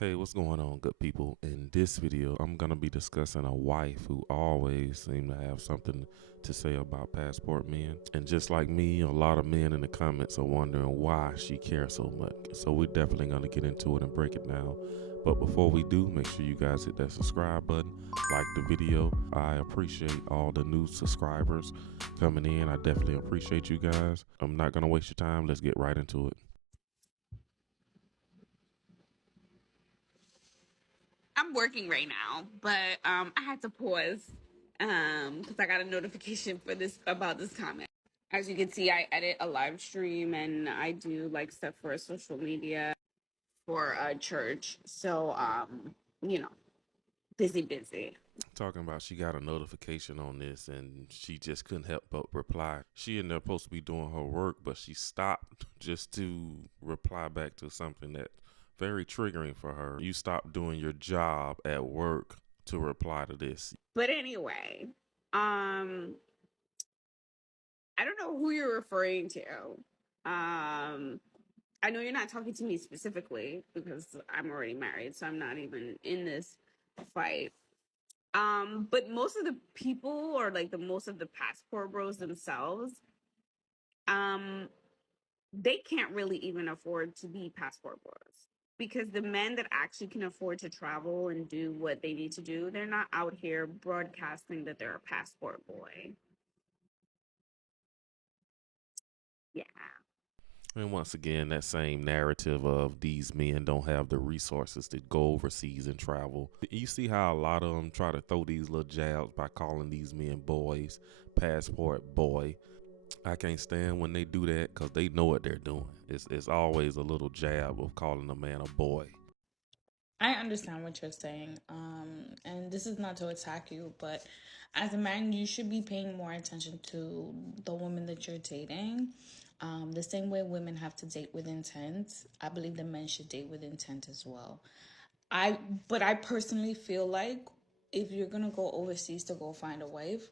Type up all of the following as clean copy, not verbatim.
Hey, what's going on, good people? In this video, I'm going to be discussing a wife who always seems to have something to say about passport men. And just like me, a lot of men in the comments are wondering why she cares so much. So we're definitely going to get into it and break it down. But before we do, make sure you guys hit that subscribe button, like the video. I appreciate all the new subscribers coming in. I definitely appreciate you guys. I'm not going to waste your time. Let's get right into it. I'm working right now, but I had to pause because I got a notification for this about this comment. As you can see, I edit a live stream and I do like stuff for social media for a church. So you know, busy. Talking about she got a notification on this and she just couldn't help but reply. She ended up supposed to be doing her work, but she stopped just to reply back to something that very triggering for her. You stopped doing your job at work to reply to this. But anyway, I don't know who you're referring to. I know you're not talking to me specifically because I'm already married, so I'm not even in this fight. But most of the people, or like the most of the passport bros themselves, um, they can't really even afford to be passport bros because the men that actually can afford to travel and do what they need to do, they're not out here broadcasting that they're a passport boy. Yeah. And once again, that same narrative of these men don't have the resources to go overseas and travel. You see how a lot of them try to throw these little jabs by calling these men boys, passport boy. I can't stand when they do that because they know what they're doing. It's always a little jab of calling a man a boy. I understand what you're saying. And this is not to attack you, but as a man, you should be paying more attention to the woman that you're dating. The same way women have to date with intent, I believe the men should date with intent as well. But I personally feel like if you're gonna go overseas to go find a wife,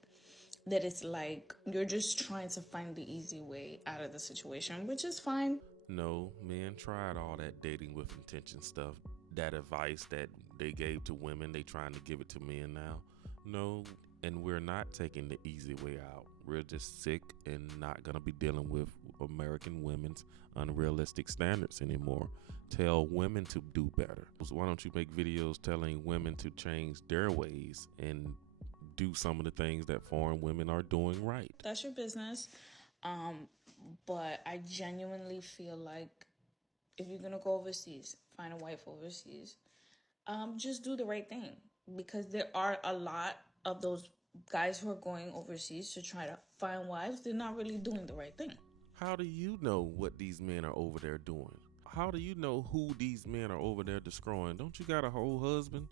that it's like you're just trying to find the easy way out of the situation, which is fine. No, men tried all that dating with intention stuff. That advice that they gave to women, they trying to give it to men now. No, and we're not taking the easy way out. We're just sick and not gonna be dealing with American women's unrealistic standards anymore. Tell women to do better. So why don't you make videos telling women to change their ways and do some of the things that foreign women are doing right? That's your business. Um, but I genuinely feel like if you're gonna go overseas, find a wife overseas, just do the right thing because there are a lot of those guys who are going overseas to try to find wives. They're not really doing the right thing. How do you know what these men are over there doing? How do you know who these men are over there destroying? Don't you got a whole husband?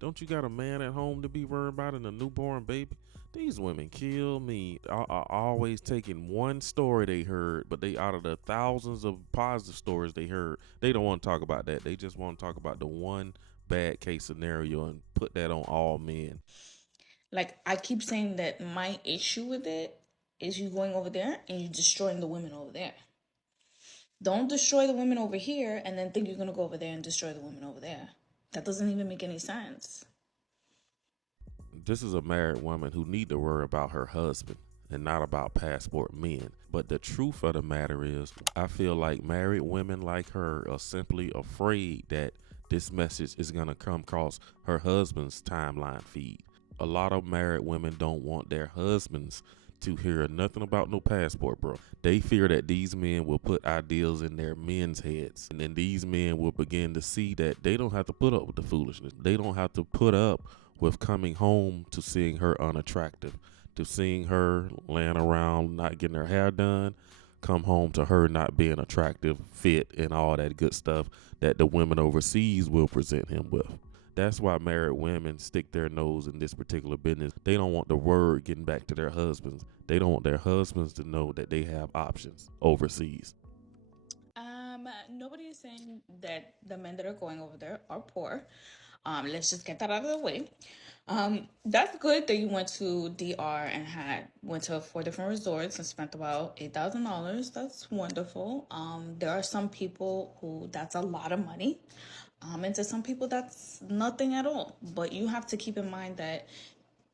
Don't you got a man at home to be worried about and a newborn baby? These women kill me. Are always taking one story they heard, but they out of the thousands of positive stories they heard, they don't want to talk about that. They just want to talk about the one bad case scenario and put that on all men. Like I keep saying that my issue with it is you going over there and you destroying the women over there. Don't destroy the women over here and then think you're gonna go over there and destroy the women over there. That doesn't even make any sense. This is a married woman who need to worry about her husband and not about passport men. But the truth of the matter is, I feel like married women like her are simply afraid that this message is going to come across her husband's timeline feed. A lot of married women don't want their husbands to hear nothing about no passport, bro. They fear that these men will put ideas in their men's heads. And then these men will begin to see that they don't have to put up with the foolishness. They don't have to put up with coming home to seeing her unattractive, to seeing her laying around not getting her hair done, come home to her not being attractive, fit, and all that good stuff that the women overseas will present him with. That's why married women stick their nose in this particular business. They don't want the word getting back to their husbands. They don't want their husbands to know that they have options overseas. Nobody is saying that the men that are going over there are poor. Let's just get that out of the way. That's good that you went to DR and went to 4 different resorts and spent about $8,000. That's wonderful. There are some people who that's a lot of money. And to some people, that's nothing at all. But you have to keep in mind that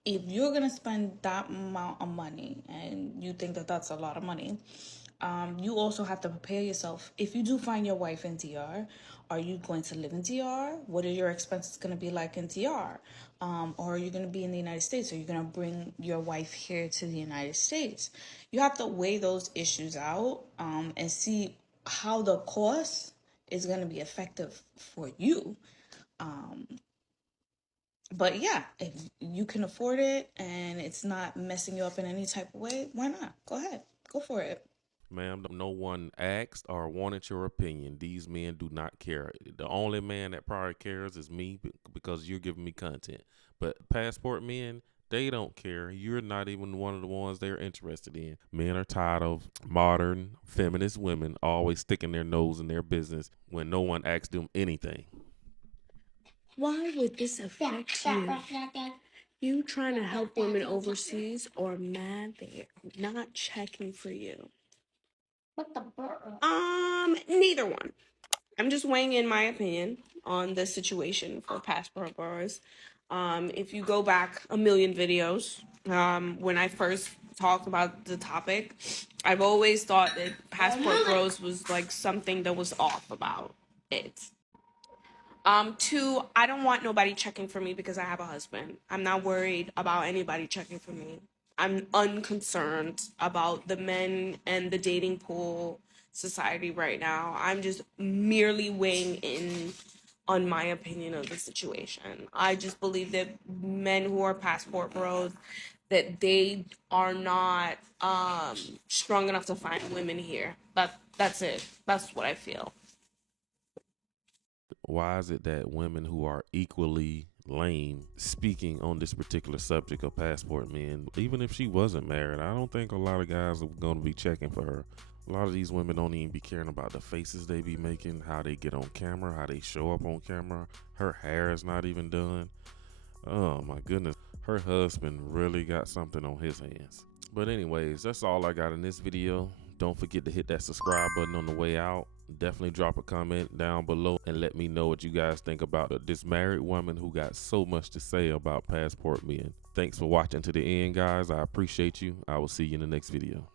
if you're gonna spend that amount of money and you think that that's a lot of money, you also have to prepare yourself. If you do find your wife in DR, are you going to live in DR? What are your expenses going to be like in DR? Or are you going to be in the United States? Are you going to bring your wife here to the United States? You have to weigh those issues out, and see how the cost is going to be effective for you. But yeah, if you can afford it and it's not messing you up in any type of way, why not? Go ahead, go for it. Ma'am, no one asked or wanted your opinion. These men do not care. The only man that probably cares is me because you're giving me content. But passport men, they don't care. You're not even one of the ones they're interested in. Men are tired of modern feminist women always sticking their nose in their business when no one asks them anything. Why would this affect you? You trying to help women overseas or mad they're not checking for you? Neither one. I'm just weighing in my opinion on the situation for passport bros. If you go back a million videos, when I first talked about the topic, I've always thought that passport bros was like something that was off about it. Two, I don't want nobody checking for me because I have a husband. I'm not worried about anybody checking for me. I'm unconcerned about the men and the dating pool society right now. I'm just merely weighing in on my opinion of the situation. I just believe that men who are passport bros, that they are not strong enough to find women here. That's it. That's what I feel. Why is it that women who are equally lame speaking on this particular subject of passport men, even if she wasn't married, I don't think a lot of guys are going to be checking for her. A lot of these women don't even be caring about the faces they be making, how they get on camera, how they show up on camera. Her hair is not even done. Oh my goodness. Her husband really got something on his hands. But anyways, that's all I got in this video. Don't forget to hit that subscribe button on the way out. Definitely drop a comment down below and let me know what you guys think about this married woman who got so much to say about passport men. Thanks for watching to the end, guys. I appreciate you. I will see you in the next video.